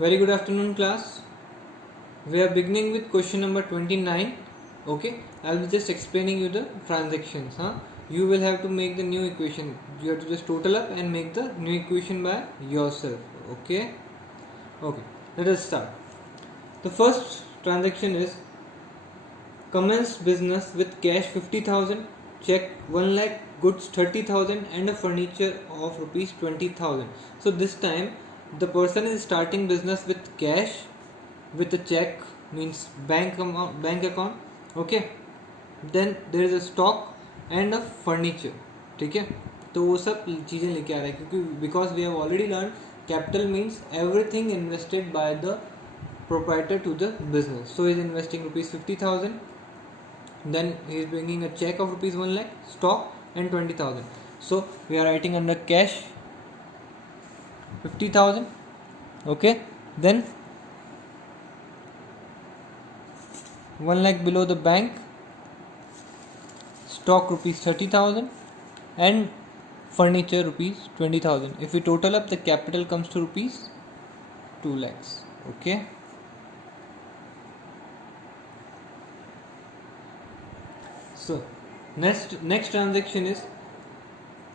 Very good afternoon, class. We are beginning with question number 29. Okay, I'll be just explaining you the transactions. You will have to make the new equation. You have to just total up and make the new equation by yourself. Okay. Let us start. The first transaction is commence business with cash 50,000, check 1 lakh, goods 30,000, and a furniture of rupees 20,000. So this time the person is starting business with cash, with a check, means bank account. Okay, then there is a stock and a furniture. ठीक है, तो वो सब चीज़ें लेके आ रहा है क्योंकि because we have already learn capital means everything invested by the proprietor to the business. So he is investing rupees 50,000. Then he is bringing a check of rupees 1 lakh, stock and 20,000. So we are writing under cash 50,000. Okay. Then 1 lakh below the bank, stock rupees 30,000 and furniture rupees 20,000. If we total up, the capital comes to rupees 2 lakhs. Okay. So next transaction is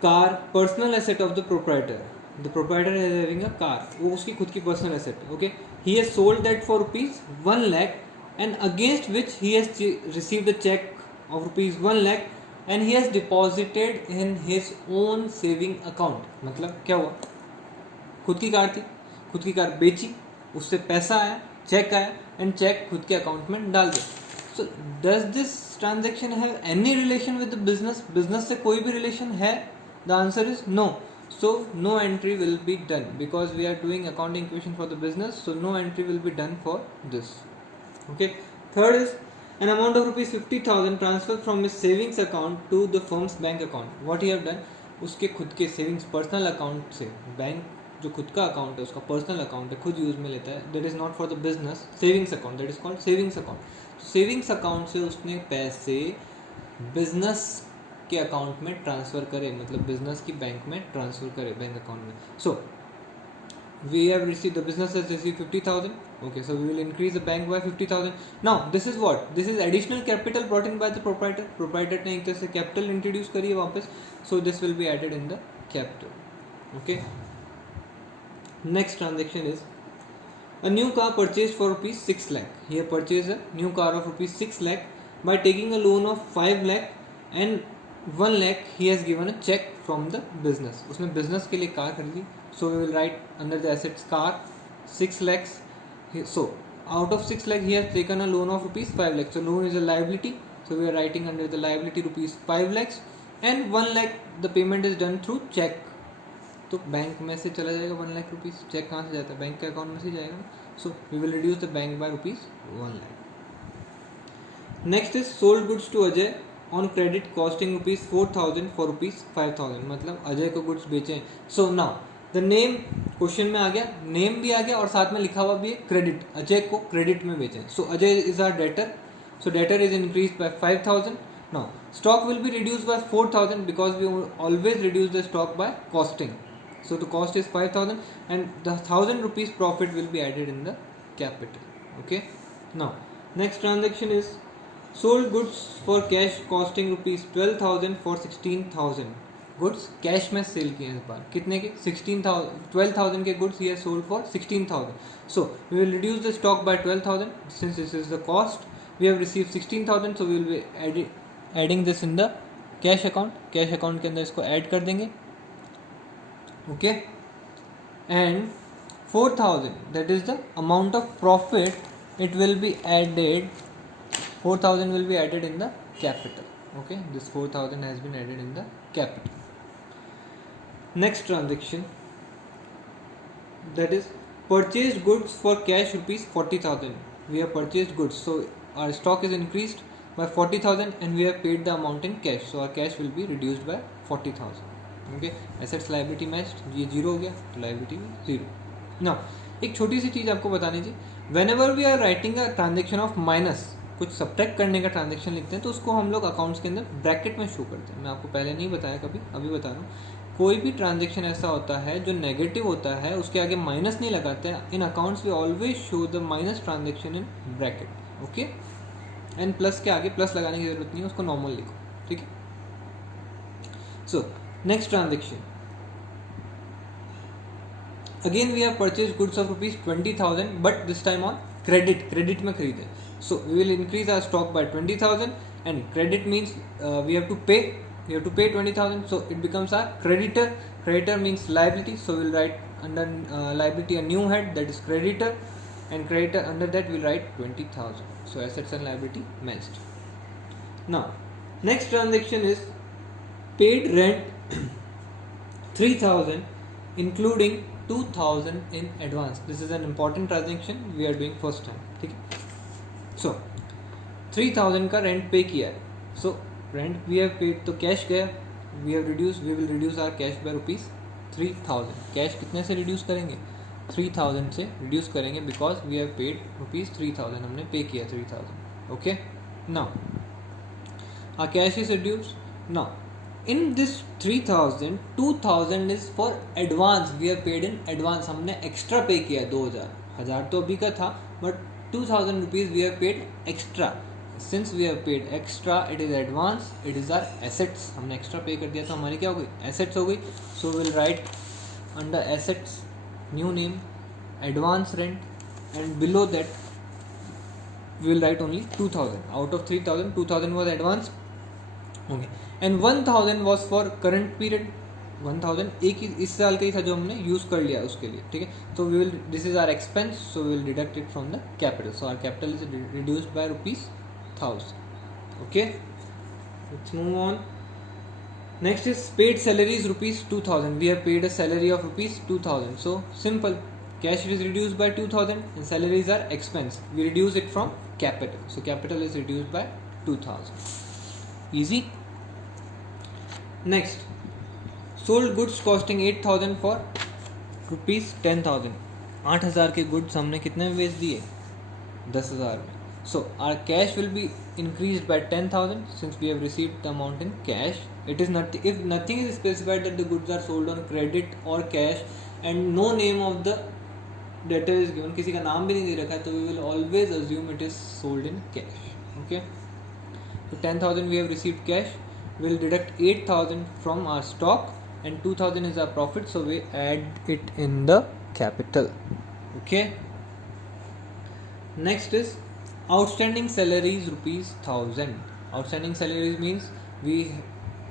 car, personal asset of the proprietor. The proprietor is having a car, वो उसकी खुद की personal asset. Okay, he has sold that for rupees 1 lakh and against which he has received a check of rupees 1 lakh and he has deposited in his own saving account. मतलब क्या हुआ, खुद की कार थी, खुद की कार बेची, उससे पैसा आया, चेक आया एंड चेक खुद के अकाउंट में डाल दिया. So does this transaction have any relation with the business? Business से कोई भी relation है? The answer is no. So no entry will be done because we are doing accounting equation for the business. So no entry will be done for this. Okay. Third is an amount of rupees 50,000 transferred from his savings account to the firm's bank account. What he have done? उसके खुद के savings personal account से बैंक जो खुद का अकाउंट है उसका personal account है, खुद यूज में लेता है, that is not for the business. Savings account, that is called savings account. Savings account से उसने पैसे बिजनेस के अकाउंट में ट्रांसफर करे, मतलब बिजनेस की बैंक में ट्रांसफर करे, बैंक अकाउंट में. So we have received the business has received 50,000. okay, so we will increase the bank by 50,000. now this is what, this is additional capital brought in by the proprietor ने एक तरह से capital introduce करी है वापस. so this will be added in the capital. okay, next transaction is a new car purchased for rupees 6 lakh. He has purchased a new car of rupees 6 lakh by taking a loan of 5 lakh and 1 lakh he has given a check from the business. उसने business के लिए कार खरीदी. So we will write under the assets car 6 lakhs. So out of 6 lakh he has taken a loan of rupees 5 lakh. So loan is a liability. So we are writing under the liability rupees 5 lakhs and 1 lakh the payment is done through check. तो बैंक में से चला जाएगा 1 lakh rupees. Check कहाँ से जाता है, बैंक के अकाउंट में से जाएगा. So we will reduce the bank by rupees 1 lakh. Next is sold goods to Ajay on credit costing rupees 4,000 for rupees 5,000. मतलब अजय को गुड्स बेचे. So now the name question में आ गया, नेम भी आ गया और साथ में लिखा हुआ भी है क्रेडिट. अजय को क्रेडिट में बेचे. So Ajay is our debtor. So debtor is increase by 5,000. Now stock will be reduce by 4,000 because we always reduce the stock by costing. So the cost is 5,000 and the 1,000 rupees profit will be added in the capital. Okay. Now next transaction is sold goods for cash costing rupees 12,000 for 16,000. Goods cash में सेल किए इस बार. कितने के? 16,000. 12,000 के goods he has sold for 16,000. So we will reduce the stock by 12,000 since this is the cost. We have received 16,000, so we will be adding this in the cash account. Cash account के अंदर इसको add कर देंगे. Okay, and 4,000, that is the amount of profit, it will be added. 4,000 will be added in the capital. Okay, this 4,000 has been added in the capital. Next transaction, that is purchased goods for cash rupees 40,000. We have purchased goods, so our stock is increased by 40,000 and we have paid the amount in cash. So our cash will be reduced by 40,000. Okay, assets liability matched, ये जीरो हो गया तो लायबिलिटी भी zero. Now एक छोटी सी चीज़ आपको बतानी थी. Whenever we are writing a transaction of minus, कुछ सब्ट्रैक्ट करने का ट्रांजेक्शन लिखते हैं तो उसको हम लोग अकाउंट्स के अंदर ब्रैकेट में शो करते हैं. मैं आपको पहले नहीं बताया कभी, अभी बता रहा हूँ. कोई भी ट्रांजेक्शन ऐसा होता है जो नेगेटिव होता है उसके आगे माइनस नहीं लगाते हैं. In accounts we always show the minus transaction in bracket. Okay, and plus के आगे प्लस लगाने की जरूरत नहीं है, उसको नॉर्मल लिखो. ठीक है. So next transaction, again we have purchase goods of ₹20,000 but this time on credit में खरीदे. So we will increase our stock by 20,000 and credit means we have to pay 20,000, so it becomes our creditor means liability, so we'll write under liability a new head, that is creditor, and creditor under that we'll write 20,000. So assets and liability matched. Now next transaction is paid rent 3,000 including 2,000 in advance. This is an important transaction we are doing first time. ठीक है. So 3,000 का रेंट पे किया है. So rent we have paid, तो कैश गया, we will reduce our cash by ₹3,000. कैश कितने से रिड्यूस करेंगे? 3,000 से रिड्यूस करेंगे बिकॉज वी हैव पेड ₹3,000, हमने पे किया 3,000. Okay, now our cash is reduced. Now in this 3,000, 2,000 is for advance. We have paid in advance. हमने एक्स्ट्रा पे किया 2,000 तो अभी का था, बट 2,000 rupees we have paid extra. Since we have paid extra, it is advance, it is our assets. हमने एक्स्ट्रा पे कर दिया तो हमारी क्या हो गई? एसेट्स हो गई. सो will write under assets new name advance rent, and below that we will write only 2,000. Out of 3,000, 2,000 was advance. Okay, and 1,000 was for current period. 1,000 एक ही इस साल का ही था जो हमने यूज़ कर लिया उसके लिए. ठीक है, तो we will, this is our expense, so we will deduct it from the capital. So our capital is reduced by ₹1,000. Okay, let's move on. Next is paid salaries ₹2,000. We have paid a salary of ₹2,000. So simple, cash is reduced by 2,000 and salaries are expense. We reduce it from capital. So capital is reduced by 2,000. Easy. Next, sold goods costing 8,000 for ₹10,000. 8,000 के गुड्स हमने कितने में बेच दिए? 10,000 में. So our cash will be increased by 10,000 since we have received the amount in cash. It is not, if nothing is specified that the goods are sold on credit or cash and no name of the debtor is given, किसी का नाम भी नहीं दे रखा है, तो we will always assume it is sold in cash. Okay, so 10,000 we have received cash. We will deduct 8,000 from our stock and 2,000 is our profit, so we add it in the capital. Okay, next is outstanding salaries ₹1,000. Outstanding salaries means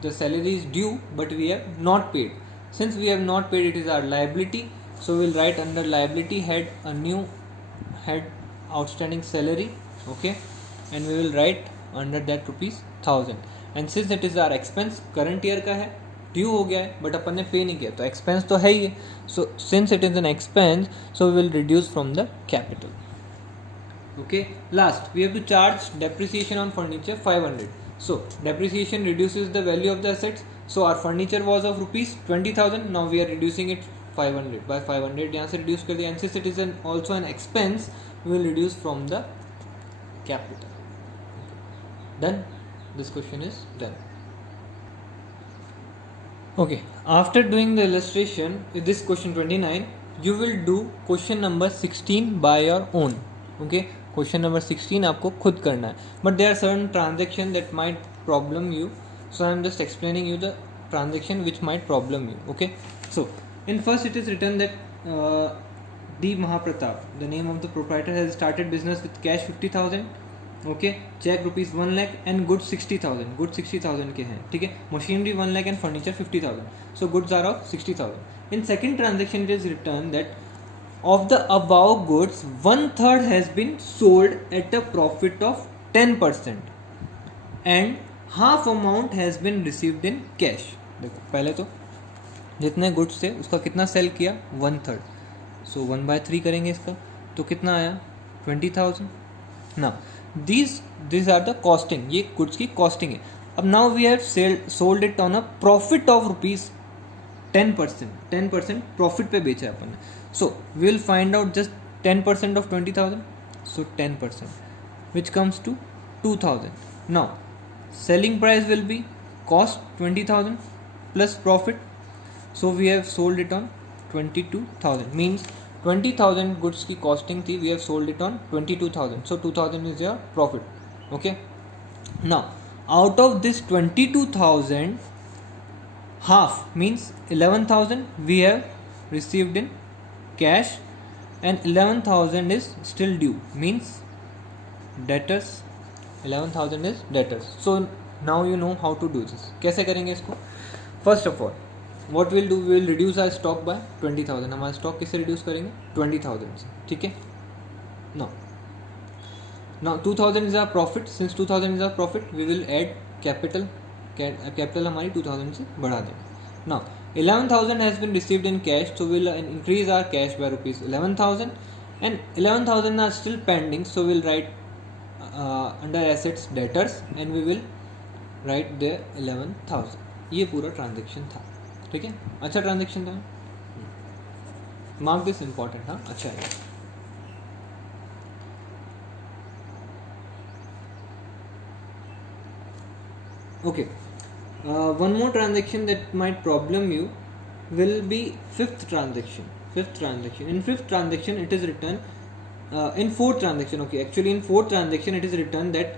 the salary is due but we have not paid. Since we have not paid, it is our liability, so we will write under liability head a new head, outstanding salary. Okay, and we will write under that ₹1,000. And since it is our expense, current year का है, ड्यू हो गया है बट अपन ने पे नहीं किया, तो एक्सपेंस तो है ही. So since it is an expense, so we will reduce from the capital. Okay, last we have to charge depreciation on furniture 500. So depreciation reduces the value of the assets. So our furniture was of ₹20,000. Now we are reducing it 500 by 500. यहाँ से reduce कर दिया, and since it is also an expense, we will reduce from the capital. Done. This question is done. Okay, after doing the illustration with this question 29, you will do question number 16 by your own. Okay, question number 16 आपको खुद करना है, but there are certain transaction that might problem you, so I am just explaining you the transaction which might problem you. Okay, so in first it is written that D Mahapratap, the name of the proprietor, has started business with cash 50,000. Okay, cheque ₹1 lakh and goods 60,000. Goods 60,000 के हैं. ठीक है, machinery 1 lakh and furniture 50,000. So goods are of 60,000. In second transaction it is return that of the above goods 1/3 has been sold at a profit of 10% and half amount has been received in cash. देखो पहले तो जितने गुड्स थे उसका कितना सेल किया? 1/3. सो 1/3 करेंगे इसका, तो कितना आया? 20,000. ना these are the costing, ये गुड्स की कॉस्टिंग है. अब now we have sold it on a profit of ₹10% profit पे बेचा है अपन ने. So we will find out just 10% of 20,000. So 10%, which comes to 2,000. Now selling price will be cost 20,000 plus profit. So we have sold it on 22,000 means 20,000 goods की costing थी, we have sold it on 22,000, so 2,000 is your profit. Okay, now out of this 22,000 half means 11,000 we have received in cash and 11,000 is still due, means debtors. 11,000 is debtors. So now you know how to do this. कैसे करेंगे इसको? First of all what we'll do, we will reduce our stock by 20,000. हमारा स्टॉक किससे रिड्यूस करेंगे? 20,000 से. ठीक है. Now 2,000 is our profit. Since 2,000 is our profit, we will add capital. Capital हमारी 2,000 से बढ़ा देंगे. Now 11,000 has been received in cash, so will increase our cash by rupees 11,000 and 11,000 are still pending, so will write under assets debtors and we will write the 11,000. ये पूरा ट्रांजेक्शन था. ठीक है, अच्छा ट्रांजेक्शन था. Mark this important. हाँ, अच्छा है. Okay, one more transaction that might problem you will be fifth transaction. In fifth transaction it is written in fourth transaction. Okay, actually in fourth transaction it is written that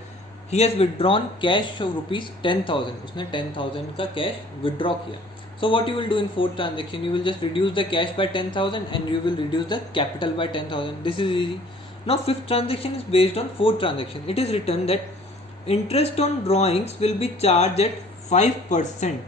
he has withdrawn cash of rupees 10,000. उसने 10,000 का cash withdraw किया. So what you will do in fourth transaction, you will just reduce the cash by 10,000 and you will reduce the capital by 10,000. This is easy. Now fifth transaction is based on fourth transaction. It is written that interest on drawings will be charged at 5%.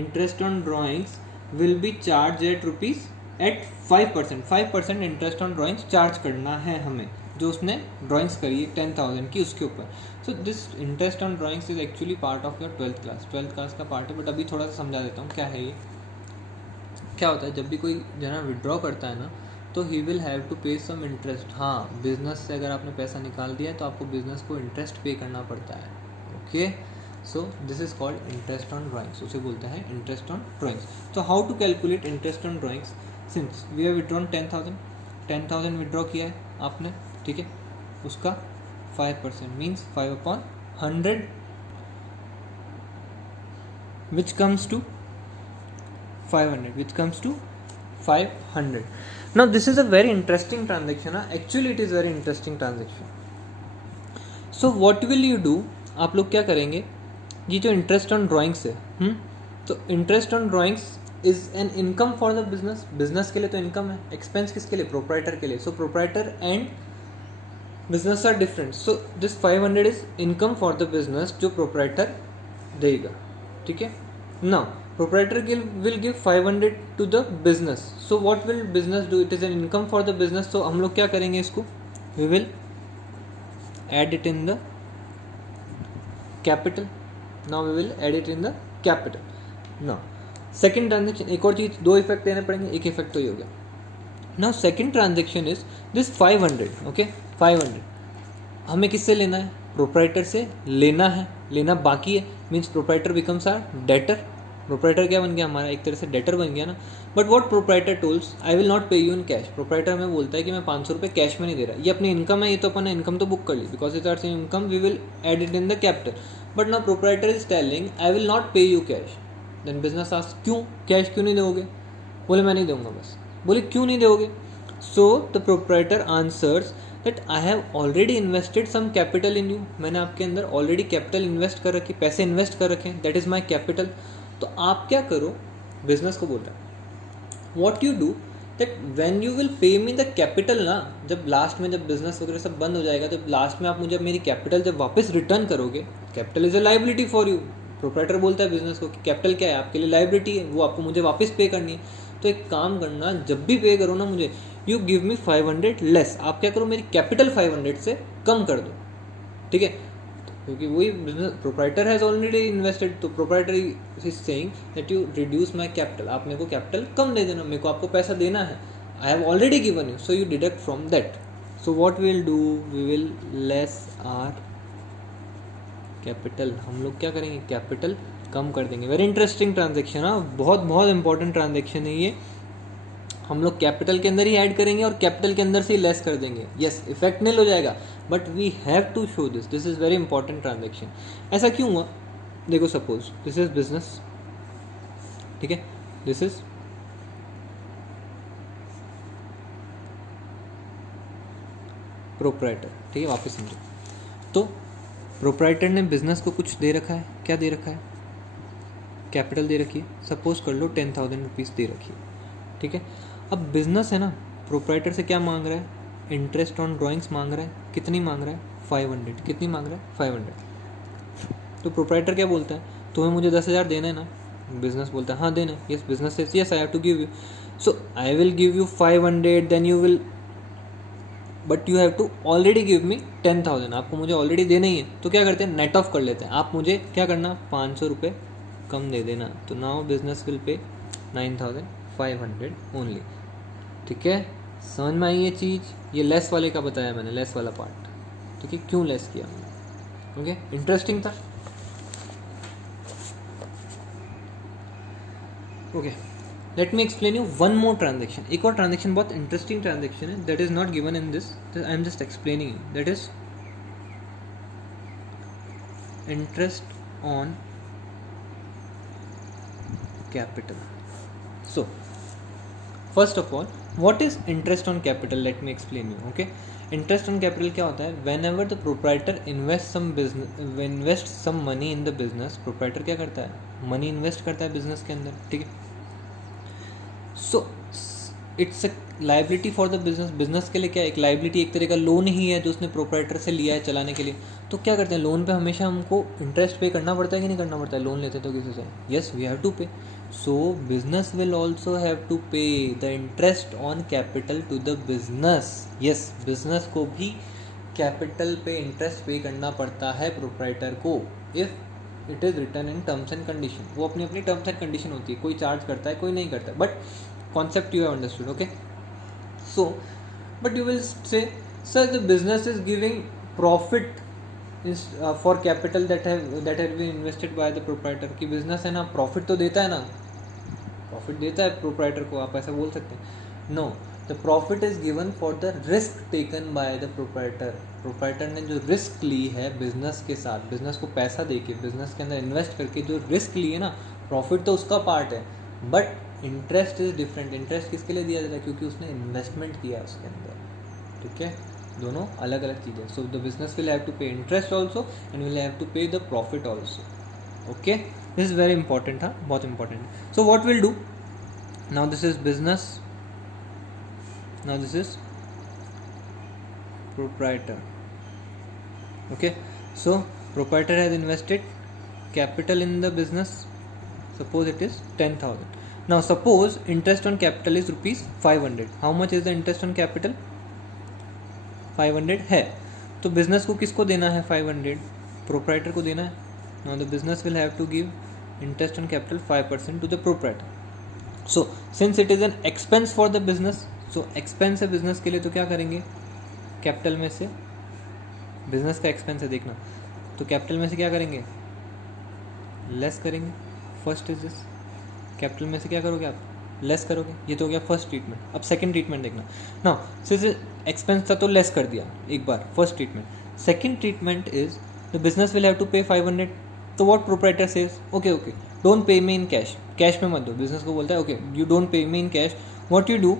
Interest on drawings will be charged at rupees at 5%. 5% interest on drawings charge करना है हमें, जो उसने ड्राइंग्स करी है 10,000 की उसके ऊपर. So this interest on drawings is actually part of your 12th class का पार्ट है. बट अभी थोड़ा सा समझा देता हूँ क्या है ये. क्या होता है, जब भी कोई जना विड्रॉ करता है ना, तो ही विल हैव टू पे सम इंटरेस्ट. हाँ, बिजनेस से अगर आपने पैसा निकाल दिया है तो आपको बिजनेस को इंटरेस्ट पे करना पड़ता है. Okay, so this is called interest on drawings. उसे बोलते हैं इंटरेस्ट ऑन ड्राइंग्स. तो how to calculate interest on drawings? Since we have withdrawn 10,000 withdraw किया है आपने. ठीक है, उसका 5% means 5/100 which comes to 500. Now this is a very interesting transaction. Actually it is very interesting transaction. So what will you do? आप लोग क्या करेंगे, ये जो इंटरेस्ट ऑन ड्राइंग्स है, तो interest on drawings is an income for the business. Business के लिए तो इनकम है. एक्सपेंस किसके लिए? प्रोप्राइटर के लिए. So proprietor and business are different. So this 500 is income for the business जो प्रोप्राइटर देगा. ठीक है. Now proprietor will give 500 to the business. So what will business do? It is an income for the business. So हम लोग क्या करेंगे इसको? We will add it in the capital. Now we will add it in the capital. Now second transaction, एक और चीज, दो इफेक्ट देने पड़ेंगे, एक इफेक्ट तो ही हो गया. Now second transaction is this 500. Okay, 500 हमें किससे लेना है? प्रोप्राइटर से लेना बाकी है. Means proprietor becomes our debtor. Proprietor क्या बन गया हमारा? एक तरह से डेटर बन गया ना. But what proprietor tells, I will not pay you in cash. Proprietor हमें बोलता है कि मैं 500 रुपये कैश में नहीं दे रहा. ये अपनी इनकम है, ये तो अपन इनकम तो बुक कर ली, because it's our income, we will add it in the capital. But now proprietor is telling I will not pay you cash. Then business asks, क्यों कैश क्यों नहीं दोगे? बोले मैं नहीं दूंगा बस. बोले क्यों नहीं दोगे? So the proprietor answers that I have already invested some capital in you. मैंने आपके अंदर ऑलरेडी कैपिटल इन्वेस्ट कर रखी, पैसे इन्वेस्ट कर रखे हैं. That is my capital. तो आप क्या करो, बिजनेस को बोल रहा है, what you do that when you will pay me the capital ना, जब लास्ट में जब बिजनेस वगैरह सब बंद हो जाएगा, तो लास्ट में आप मुझे मेरी कैपिटल जब वापस रिटर्न करोगे, capital is a liability for you. Proprietor बोलता है बिजनेस को कि कैपिटल क्या है? आपके लिए लाइबिलिटी है, वो आपको मुझे वापस पे करनी है. तो एक काम करना, जब भी पे करो ना मुझे, यू गिव मी 500 लेस. आप क्या करो, मेरी कैपिटल 500 से कम कर दो. ठीक है, क्योंकि वही business proprietor has already invested. तो proprietor is saying that you reduce my capital. आप मेरे को कैपिटल कम दे देना, मेरे को आपको पैसा देना है. I have already given you, so you deduct from that. So what we will do, we will less our capital. हम लोग क्या करेंगे, कैपिटल कम कर देंगे. Very interesting transaction. बहुत बहुत इंपॉर्टेंट ट्रांजेक्शन है ये. हम लोग कैपिटल के अंदर ही ऐड करेंगे और कैपिटल के अंदर से ही लेस कर देंगे. यस, इफेक्ट नील हो जाएगा, but we have to show this. This is very important transaction. ऐसा क्यों हुआ? देखो, सपोज दिस इज बिजनेस. ठीक है, दिस इज प्रोप्राइटर, ठीक है, वापस समझो। तो प्रोप्राइटर ने बिजनेस को कुछ दे रखा है, क्या दे रखा है, कैपिटल दे रखी है, सपोज कर लो 10,000 रुपीज़ दे रखी है, ठीक है। अब बिजनेस है ना, प्रोप्राइटर से क्या मांग रहा है, इंटरेस्ट ऑन ड्राइंग्स मांग रहा है, कितनी मांग रहा है, 500, कितनी मांग रहा है, 500। तो प्रोप्राइटर क्या बोलता है, तुम्हें मुझे 10,000 देना है ना, बिजनेस बोलता है हाँ देना है, yes, business says yes I have to give you, so I will give you 500, then you will, but you have to already give me 10,000, आपको मुझे ऑलरेडी देना ही है। तो क्या करते हैं, नेट ऑफ कर लेते हैं, आप मुझे क्या करना, 500 रुपये कम दे देना, तो नाउ बिजनेस विल पे 9,500 ओनली, ठीक है। समझ में आई ये चीज़, ये लेस वाले का बताया मैंने, लेस वाला पार्ट, ठीक है, क्यों लेस किया मैंने, ओके, इंटरेस्टिंग था, okay. Let me explain you one more transaction, एक और ट्रांजेक्शन बहुत इंटरेस्टिंग ट्रांजेक्शन है, that is not given in this, I am just explaining you, that is interest on capital. So first of all, what is interest on capital, let me explain you, okay. Interest on capital क्या होता है, whenever the proprietor invest some money in the business, proprietor क्या करता है, money invest करता है बिजनेस के अंदर, ठीक है। So it's a liability for the business, business के लिए क्या, एक लाइबिलिटी, एक तरह का लोन ही है जो उसने प्रोप्राइटर से लिया है चलाने के लिए। तो क्या करते हैं, लोन पे हमेशा हमको इंटरेस्ट पे करना पड़ता है कि नहीं करना पड़ता है, लोन लेते तो किसी से, yes we have to pay. So business will also have to pay the interest on capital to the business, yes, business को भी कैपिटल पे इंटरेस्ट पे करना पड़ता है प्रोप्राइटर को, if it is written in terms and condition, वो अपनी अपनी टर्म्स एंड कंडीशन होती है, कोई चार्ज करता है कोई नहीं करता, but concept you have understood, okay. So but you will say, sir, the business is giving profit for capital that have been invested by the proprietor, कि business है ना, profit तो देता है ना, profit देता है proprietor को, आप ऐसा बोल सकते हैं, no, the profit is given for the risk taken by the proprietor, proprietor ने जो risk ली है business के साथ, business को पैसा देके, business के अंदर invest करके जो risk ली है ना, profit तो उसका part है, but interest is different, interest किसके लिए दिया जाता है, क्योंकि उसने इन्वेस्टमेंट किया है उसके अंदर, ठीक है, दोनों अलग अलग चीज़ें। So the business will have to pay interest also and will have to pay the profit also, okay, this is very important, हाँ बहुत important. So what will do now, this is business, now this is proprietor, okay. So proprietor has invested capital in the business, suppose it is 10,000. Now suppose interest on capital is rupees 500. How much is the interest on capital? 500 है, तो बिजनेस को किसको देना है 500, प्रोप्राइटर को देना है। Now the business will have to give interest on capital 5% to the proprietor. So since it is an expense for the business, so expense है बिजनेस के लिए, तो क्या करेंगे, कैपिटल में से, बिजनेस का एक्सपेंस है देखना, तो कैपिटल में से क्या करेंगे, लेस करेंगे। फर्स्ट इज दिस, कैपिटल में से क्या करोगे आप, लेस करोगे, ये तो हो गया फर्स्ट ट्रीटमेंट। अब सेकंड ट्रीटमेंट देखना, नाउ सिंस एक्सपेंस था तो लेस कर दिया एक बार, first treatment. Second treatment is the business will have to pay 500, तो what proprietor says, okay okay don't pay me in cash, cash में मत दो, बिजनेस को बोलता है okay you don't pay me in cash, what you do,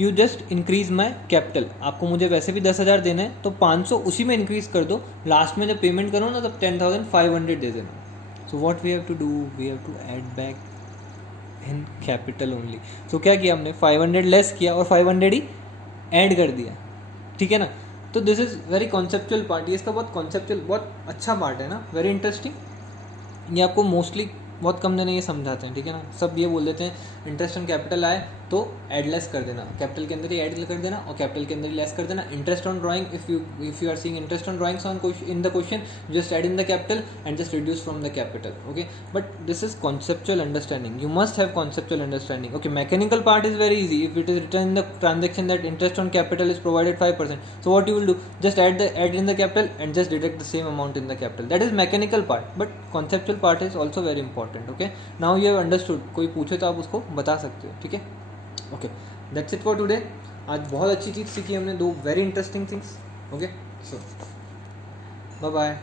you just increase my capital, आपको मुझे वैसे भी 10,000 देना है तो 500 उसी में इंक्रीज कर दो, लास्ट में जब पेमेंट करो ना तब 10,500 दे देना। So what we have to do, we have to add back in capital only. So क्या किया हमने, 500 लेस किया और 500 ही ऐड कर दिया, ठीक है ना। तो this is very conceptual part, ये इसका बहुत कॉन्सेप्चुअल, बहुत अच्छा पार्ट है ना, वेरी इंटरेस्टिंग। ये आपको मोस्टली बहुत कम जने ये समझाते हैं, ठीक है ना, सब ये बोल देते हैं इंटरेस्ट ऑन कैपिटल आए तो ऐड लेस कर देना, कैपिटल के अंदर ही ऐड कर देना और कैपिटल के अंदर ही लेस कर देना। Interest on drawing, if you are seeing interest on drawings on in the question, just add in the capital and just reduce from the capital, okay. But this is conceptual understanding, you must have conceptual understanding, okay. Mechanical part is very easy, if it is written in the transaction that interest on capital is provided 5%, so what you will do, just add in the capital and just deduct the same amount in the capital, that is mechanical part, but conceptual part is also very important, okay। now you have understood, कोई पूछे तो आप उसको बता सकते हो, ठीक है, okay. That's it for today, आज बहुत अच्छी चीज़ सीखी हमने, दो वेरी इंटरेस्टिंग थिंग्स, ओके। सो बाय बाय।